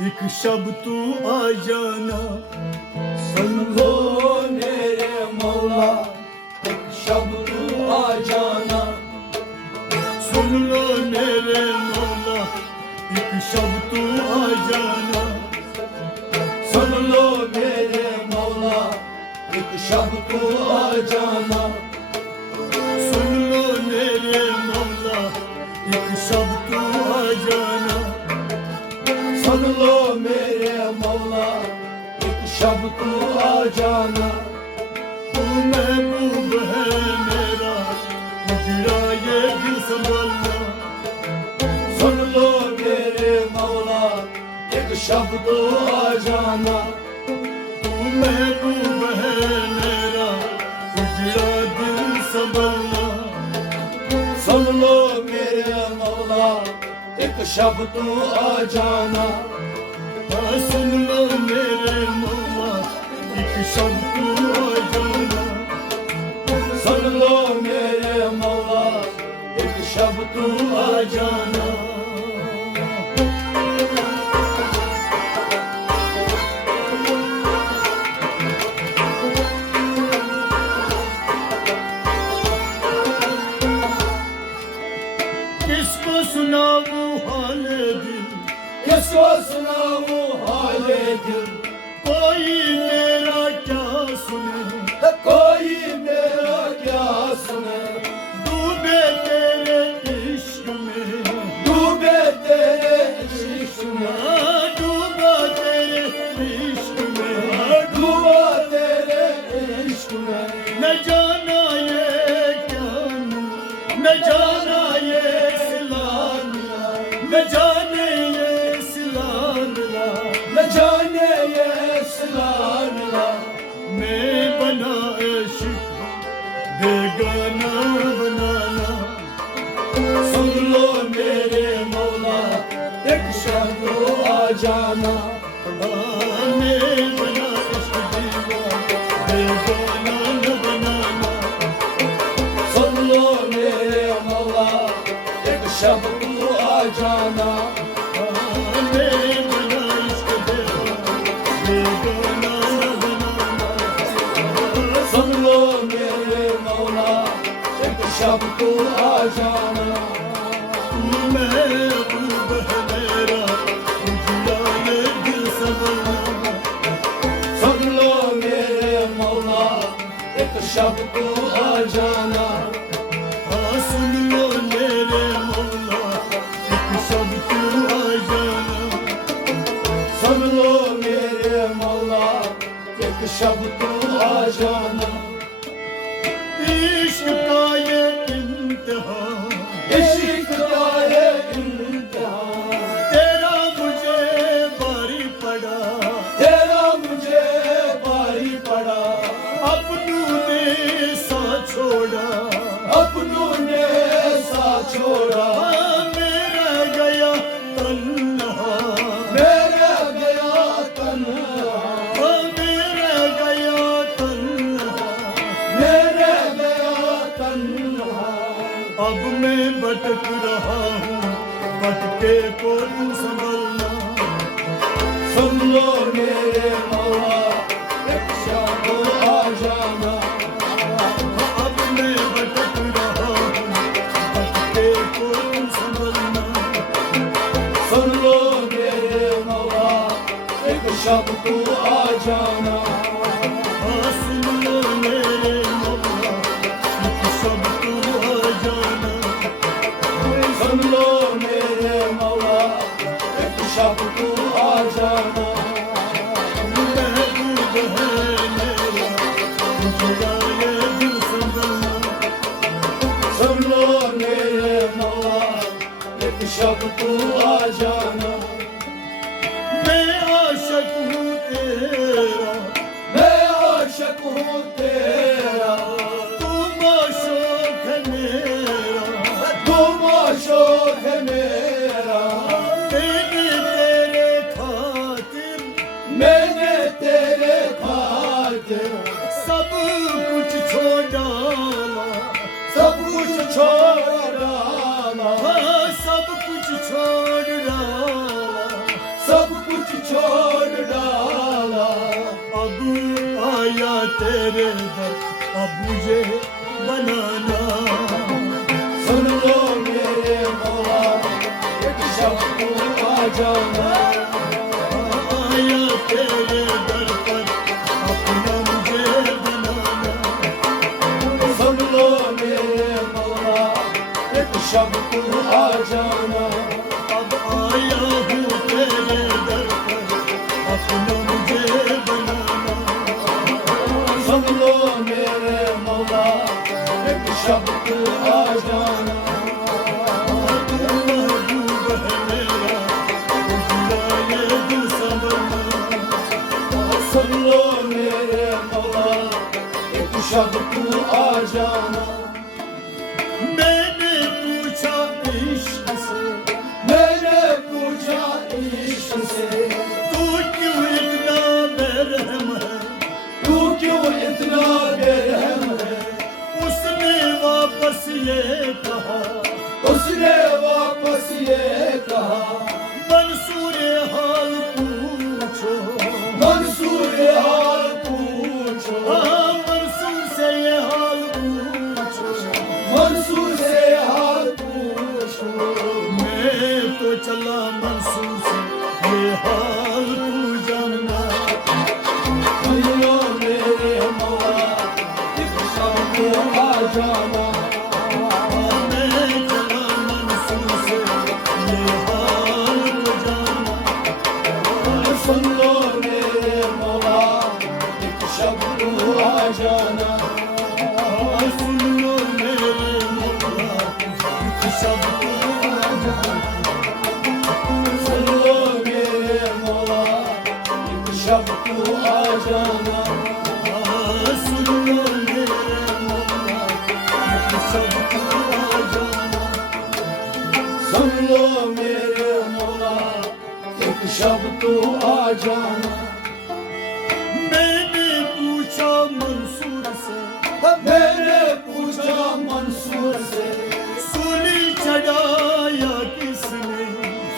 एक शब तू आ जाना। सुन लो मेरे मौला एक शब तू आ जाना। सुन लो मेरे मौला एक शब तू आ जाना। सुन लो मेरे मौला एक शब तू आ जाना। सुन लो मेरे मौला एक शब तू आ जाना। सुन लो मेरे मौला एक शब तू आ जाना। तू महबूब है मेरा उजड़ा ये दिल संभलना। सुन लो मेरे मौला एक शब तू आ जाना। तू महबूब है मेरा उजड़ा दिल संभलना। सुन लो मेरे मौला एक शब तू आ जाना। सुन लो मेरे मौला एक शब तू आ जाना। सुन लो मेरे मौला एक शब तू आ जाना। किसको सुनाऊं हाले दिल, किसको सुनाऊं हाले दिल। कोई मेरा क्या सुने, कोई मेरा क्या सुने। डूबे तेरे इश्क में, डूबे तेरे इश्क में। डूबा तेरे इश्क में, डूबा तेरे इश्क में। न जाना ये क्या न जाना ये सिला मिला, न जाने ये सिला मिला, न जाने ये सिला मिला। मैं बना इश्क बेगाना बनाना। सुन लो मेरे मौला एक शब तू आ जाना। मैं बना इश्क दीवाना बेगाना न बनाना। सुन लो मेरे मौला एक शब तू आ जाना। मैं बना इश्क दीवाना बेगाना न बनाना। सुन लो मेरे मौला एक शब तू आ जाना। तू महबूब है मेरा उजड़ा ये दिल संभलना। सुन लो मेरे मौला एक शब तू आ जाना। सुन लो मेरे मौला एक शब तू आ जाना। सुन लो मेरे मौला एक शब तू आ जाना। इश्क का ये इंतहा, इश्क का ये इम्तिहान। तेरा मुझे भारी पड़ा, तेरा मुझे भारी पड़ा। अपनों ने सा छोड़ा, अपनों ने सा छोड़ा। मेरा गया तन्हा, मेरा गया तन्हा। मेरा गया तन्हा। मेरा गया तन्हा। अब मैं भटक रहा हूँ, भटके को तू संभलना। सुन लो मेरे मौला एक शब तू आ जाना। अब मैं भटक रहा हूँ, भटके को तू संभलना। सुन लो मेरे मौला एक शब तू आ जाना। सुन लो मेरे मौला एक शब तू आ जाना। सुन लो मेरे मौला एक शब तू आ जाना। महबूब है मेरा उजड़ा ये दिल संभलना। सुन लो मेरे मौला एक शब तू आ जाना। मैं आशिक हूँ तेरा, मैं आशिक हूँ तेरा। तू माशूक है मेरा। तू माशूक है मेरा। मैंने तेरे खातिर, मैंने तेरे खातिर सब कुछ छोड़ डाला, सब कुछ छोड़ डाला। सब कुछ छोड़ डाला। सब कुछ छोड़ डाला। अब आया तेरे दर, अब मुझे बनाना। सुन लो मेरे मौला, एक शब्द आ जाना। आया तेरे दर पर, अपना मुझे बनाना। सुन लो मेरे मौला, एक शब्द आ जाना। अब आया हूँ तेरे दर पर, अपना मुझे बनाना। सुन लो मेरे मौला, एक शब्द आ जाना। तू महबूब है मेरा, ये दिल संभलना। सुन लो मेरे मौला, एक शब्द आ जाना। मैंने पूछा इश्क से, मैंने पूछा इश्क से, तू क्यों इतना बेरहम है? तू क्यों इतना बेरहम है? उसने वापस ये कहा, उसने वापस ये कहा, मंसूर हाल पूछो। मंसूर हाल पूछो। हाँ, मंसूर से ये हाल पूछो। मंसूर से हाल पूछो। मैं तो चला मंसूर से ये हाल तू जानना। सुन लो मेरे मौला, एक शब्द आ जाना। मैं चला मंसूर से ये हाल तू जानना। सुन लो मेरे मौला, एक शब्द आ जाना। सुन लो मेरे मौला, एक शब्द आ जाना। सुन लो मेरे मौला, एक शब्द आ जाना। सुन लो मेरे मौला, एक शब्द आ जाना। सुन लो मेरे मौला, एक शब्द आ जाना। मैंने पूछा मंसूर से, मैंने पूछा मंसूर से, सूली चढ़ाया किसने?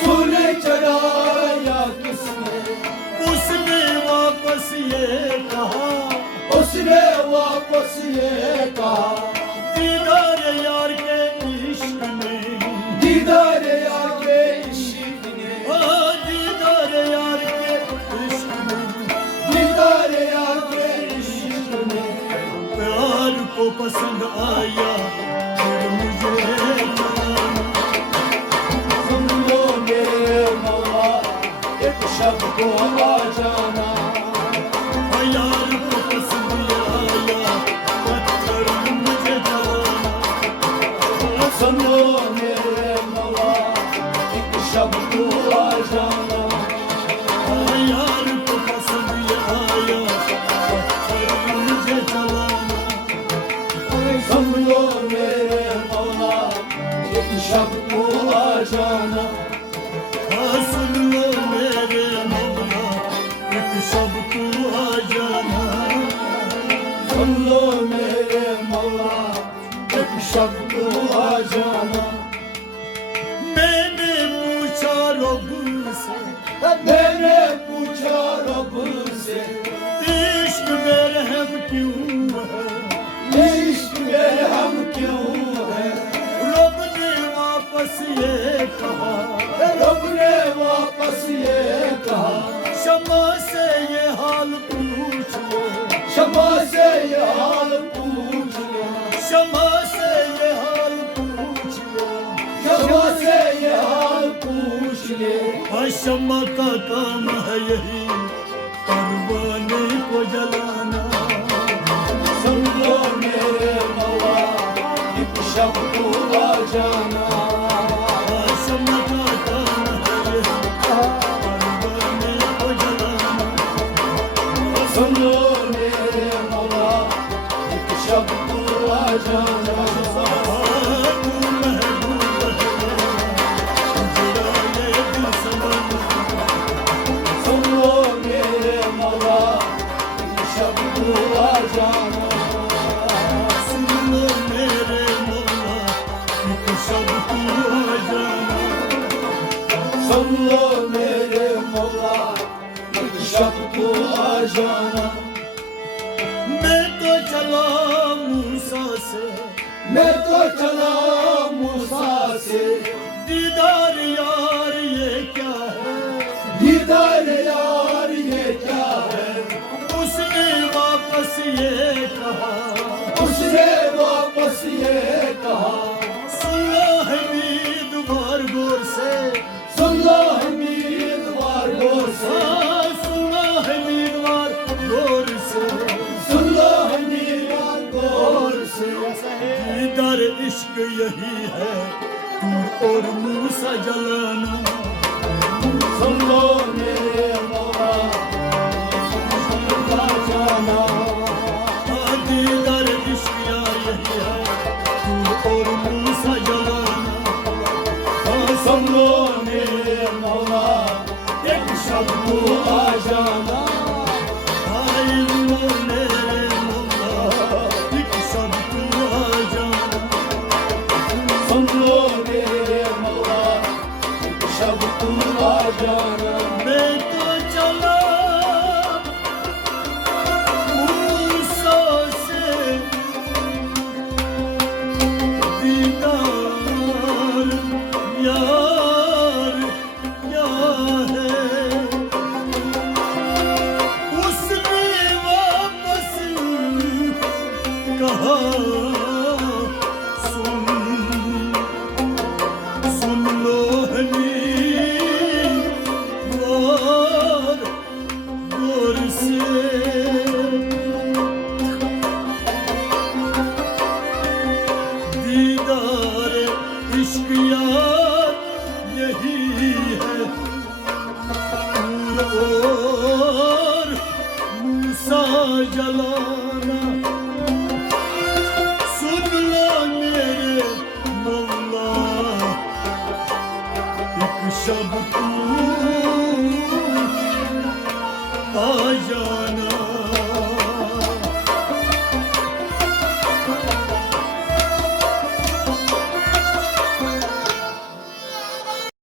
सूली चढ़ाया किसने? उसने वापस ये कहा, उसने वापस ये कहा, दीदार यार के इश्क ने। दीदार यार के इश्क ने, हाँ, दीदार यार के इश्क ने। दीदार यार के इश्क ने। प्यार को पसंद आया फिर मुझे जाना। सुन लो मेरे मौला, एक शब्द आ जाना। यार को पसंद आया पत्थर मुझे जाना। सुन लो मेरे मौला, एक शब्द आ जाना। यार को पसंद आया पत्थर मुझे जलाना। सुन लो मेरे मौला, एक शब्द आ जाना। सुन लो मेरे मौला, एक शब्द आ जाना। सुन लो मेरे मौला, एक शब्द आ जाना। मैंने पूछा रब से, मैंने पूछा रब से, इश्क बेरहम क्यों है? इश्क बेरहम क्यों है? रब ने वापस ये कहा, रब ने वापस ये कहा, शमा से ये हाल पूछ लो। शमा से ये हाल पूछ लो। शमा से ये हाल पूछ लो। शमा से ये हाल पूछ ले। शमा का काम है यही परवाने को जलाना। सुन लो मेरे मौला, एक शब्द आ जाना। शमा का काम है यही परवाने को जलाना। सुन लो मेरे मौला, एक शब्द आ जाना। तू महबूब है मेरा, ये दिल संभलना। सुन लो मेरे मौला, एक शब्द आ जाना। सुन लो मेरे मौला, एक शब्द आ जाना। सुन लो मेरे मौला, एक शब को आ जाना। मैं तो चला मूसा से, मैं तो चला मूसा से, दीदार यार ये क्या है, दीदार यार ये क्या है। उसने वापस ये कहा, उसने वापस ये कहा, सुन लो हमीदवार गौर से, सुन लो उम्मीदवार गौर से, हाँ, सुन लो हमीदवार गौर से, सुन लो उम्मीदवार गौर से। दीदार इश्क यही है तू और मूसा जलाना। सुन लो मेरे मौला आ जाना। दीदार इश्क यार यही है तू और मूसा जलाना। सुन लो मेरे मौला एक शब को आ जाना। आई मेरे मौला एक शब को आ जाना। सुन लो मेरे मौला एक शब को आ जाना। मैं तो चला मूसा से, दीदार यार क्या है, उसने वापस कहा, सुन लो हमीदवार गौर से। दीदार इश्क यार यही है और मूसा जला।